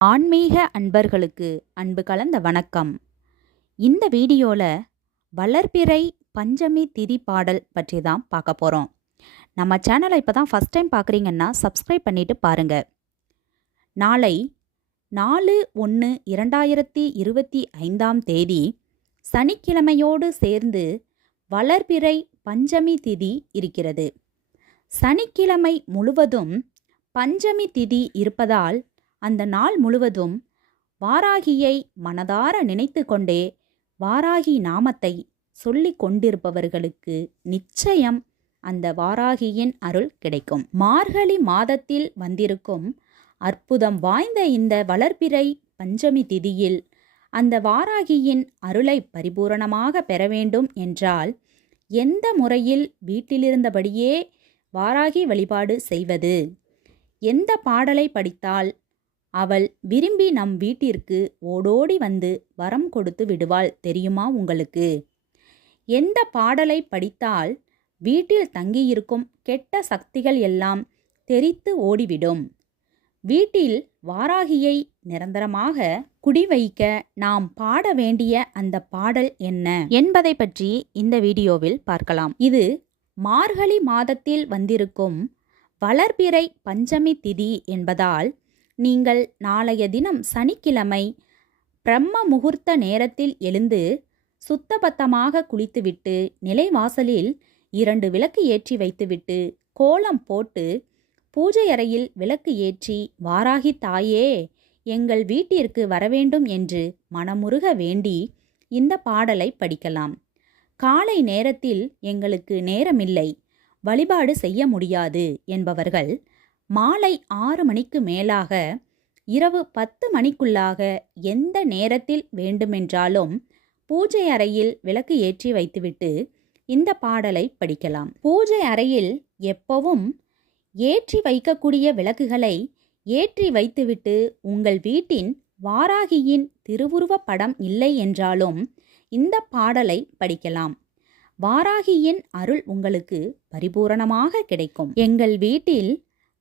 ஆன்மீக அன்பர்களுக்கு அன்பு கலந்த வணக்கம். இந்த வீடியோவில் வளர்பிறை பஞ்சமி திதி பாடல் பற்றி தான் பார்க்க போகிறோம் நம்ம சேனலை இப்போ தான் ஃபஸ்ட் டைம் பார்க்குறீங்கன்னா சப்ஸ்கிரைப் பண்ணிவிட்டு பாருங்கள் நாளை நாலு ஒன்று இரண்டாயிரத்தி இருபத்தி ஐந்தாம் தேதி சனிக்கிழமையோடு சேர்ந்து வளர்பிறை பஞ்சமி திதி இருக்கிறது. சனிக்கிழமை முழுவதும் பஞ்சமி திதி இருப்பதால் அந்த நாள் முழுவதும் வாராகியை மனதார நினைத்து கொண்டே வாராகி நாமத்தை சொல்லிக் கொண்டிருப்பவர்களுக்கு நிச்சயம் அந்த வாராகியின் அருள் கிடைக்கும். மார்கழி மாதத்தில் வந்திருக்கும் அற்புதம் வாய்ந்த இந்த வளர்பிறை பஞ்சமி திதியில் அந்த வாராகியின் அருளை பரிபூரணமாக பெற வேண்டும் என்றால் எந்த முறையில் வீட்டிலிருந்தபடியே வாராகி வழிபாடு செய்வது? எந்த பாடலை படித்தால் அவள் விரும்பி நம் வீட்டிற்கு ஓடோடி வந்து வரம் கொடுத்து விடுவாள் தெரியுமா உங்களுக்கு? எந்த பாடலை படித்தால் வீட்டில் தங்கியிருக்கும் கெட்ட சக்திகள் எல்லாம் தெரித்து ஓடிவிடும்? வீட்டில் வாராகியை நிரந்தரமாக குடிவைக்க நாம் பாட வேண்டிய அந்த பாடல் என்ன? என்பதை பற்றி இந்த வீடியோவில் பார்க்கலாம். இது மார்கழி மாதத்தில் வந்திருக்கும் வளர்பிறை பஞ்சமி திதி என்பதால் நீங்கள் நாளைய தினம் சனிக்கிழமை பிரம்ம முகூர்த்த நேரத்தில் எழுந்து சுத்தபத்தமாக குளித்துவிட்டு நிலைவாசலில் இரண்டு விளக்கு ஏற்றி வைத்துவிட்டு கோலம் போட்டு பூஜை அறையில் விளக்கு ஏற்றி வாராகி தாயே எங்கள் வீட்டிற்கு வரவேண்டும் என்று மனமுருக வேண்டி இந்த பாடலை படிக்கலாம். காலை நேரத்தில் எங்களுக்கு நேரமில்லை வழிபாடு செய்ய முடியாது என்பவர்கள் மாலை ஆறு மணிக்கு மேலாக இரவு பத்து மணிக்குள்ளாக எந்த நேரத்தில் வேண்டுமென்றாலும் பூஜை அறையில் விளக்கு ஏற்றி வைத்துவிட்டு இந்த பாடலை படிக்கலாம். பூஜை அறையில் எப்பவும் ஏற்றி வைக்கக்கூடிய விளக்குகளை ஏற்றி வைத்துவிட்டு உங்கள் வீட்டின் வாராகியின் திருவுருவ படம் இல்லை என்றாலும் இந்த பாடலை படிக்கலாம். வாராகியின் அருள் உங்களுக்கு பரிபூரணமாக கிடைக்கும். எங்கள் வீட்டில்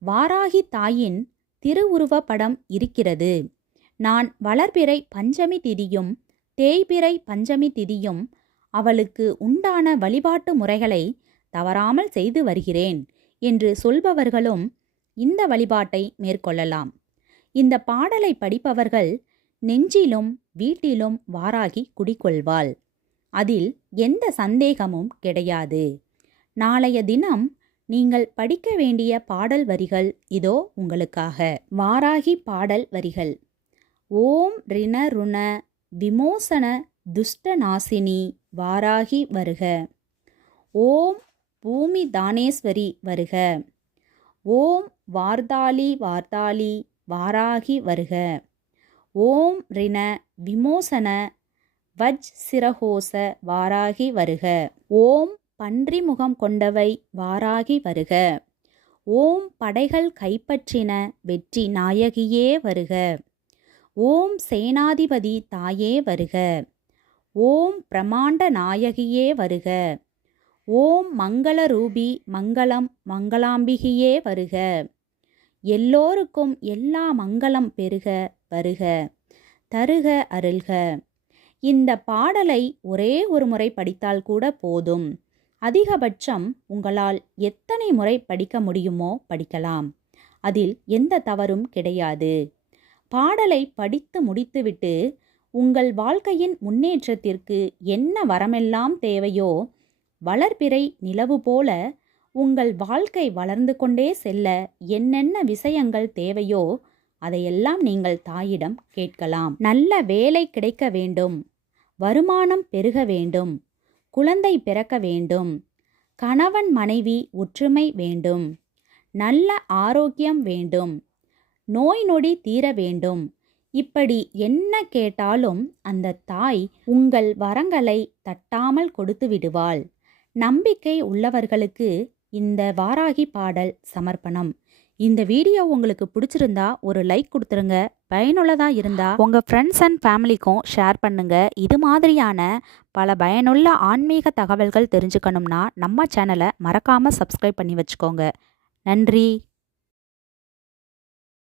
வாராகி தாயின் திருவுருவ படம் இருக்கிறது. நான் வளர்பிறை பஞ்சமி திதியும் தேய்பிறை பஞ்சமி திதியும் அவளுக்கு உண்டான வழிபாட்டு முறைகளை தவறாமல் செய்து வருகிறேன் என்று சொல்பவர்களும் இந்த வழிபாட்டை மேற்கொள்ளலாம். இந்த பாடலை படிப்பவர்கள் நெஞ்சிலும் வீட்டிலும் வாராகி குடிக்கொள்வாள் அதில் எந்த சந்தேகமும் கிடையாது. நாளைய தினம் நீங்கள் படிக்க வேண்டிய பாடல் வரிகள் இதோ உங்களுக்காக. வாராகி பாடல் வரிகள். ஓம் ரிண ருண விமோசன துஷ்டநாசினி வாராகி வருக. ஓம் பூமி தானேஸ்வரி வருக. ஓம் வார்தாளி வார்தாளி வாராகி வருக. ஓம் ரிண விமோசன வஜ் சிரஹோச வாராகி வருக. ஓம் பன்றி முகம் கொண்டவை வாராகி வருக. ஓம் படைகள் கைப்பற்றின வெற்றி நாயகியே வருக. ஓம் சேனாதிபதி தாயே வருக. ஓம் பிரமாண்ட நாயகியே வருக. ஓம் மங்கள ரூபி மங்களம் மங்களாம்பிகையே வருக. எல்லோருக்கும் எல்லா மங்களம் பெருக வருக தருக அருள்க. இந்த பாடலை ஒரே ஒரு முறை படித்தால் கூட போதும். அதிகபட்சம் உங்களால் எத்தனை முறை படிக்க முடியுமோ படிக்கலாம். அதில் எந்த தவறும் கிடையாது. பாடலை படித்து முடித்துவிட்டு உங்கள் வாழ்க்கையின் முன்னேற்றத்திற்கு என்ன வரமெல்லாம் தேவையோ வளர்பிறை நிலவு போல உங்கள் வாழ்க்கை வளர்ந்து கொண்டே செல்ல என்னென்ன விஷயங்கள் தேவையோ அதையெல்லாம் நீங்கள் தாயிடம் கேட்கலாம். நல்ல வேலை கிடைக்க வேண்டும். வருமானம் பெருக வேண்டும். குழந்தை பிறக்க வேண்டும். கணவன் மனைவி ஒற்றுமை வேண்டும். நல்ல ஆரோக்கியம் வேண்டும். நோய் நொடி தீர வேண்டும். இப்படி என்ன கேட்டாலும் அந்த தாய் உங்கள் வரங்களை தட்டாமல் கொடுத்து விடுவாள். நம்பிக்கை உள்ளவர்களுக்கு இந்த வாராகி பாடல் சமர்ப்பணம். இந்த வீடியோ உங்களுக்கு பிடிச்சிருந்தா ஒரு லைக் கொடுத்துருங்க. பயனுள்ளதாக இருந்தால் உங்கள் ஃப்ரெண்ட்ஸ் அண்ட் ஃபேமிலிக்கும் ஷேர் பண்ணுங்கள் இது மாதிரியான பல பயனுள்ள ஆன்மீக தகவல்கள் தெரிஞ்சுக்கணும்னா நம்ம சேனலை மறக்காமல் சப்ஸ்கிரைப் பண்ணி வச்சுக்கோங்க. நன்றி.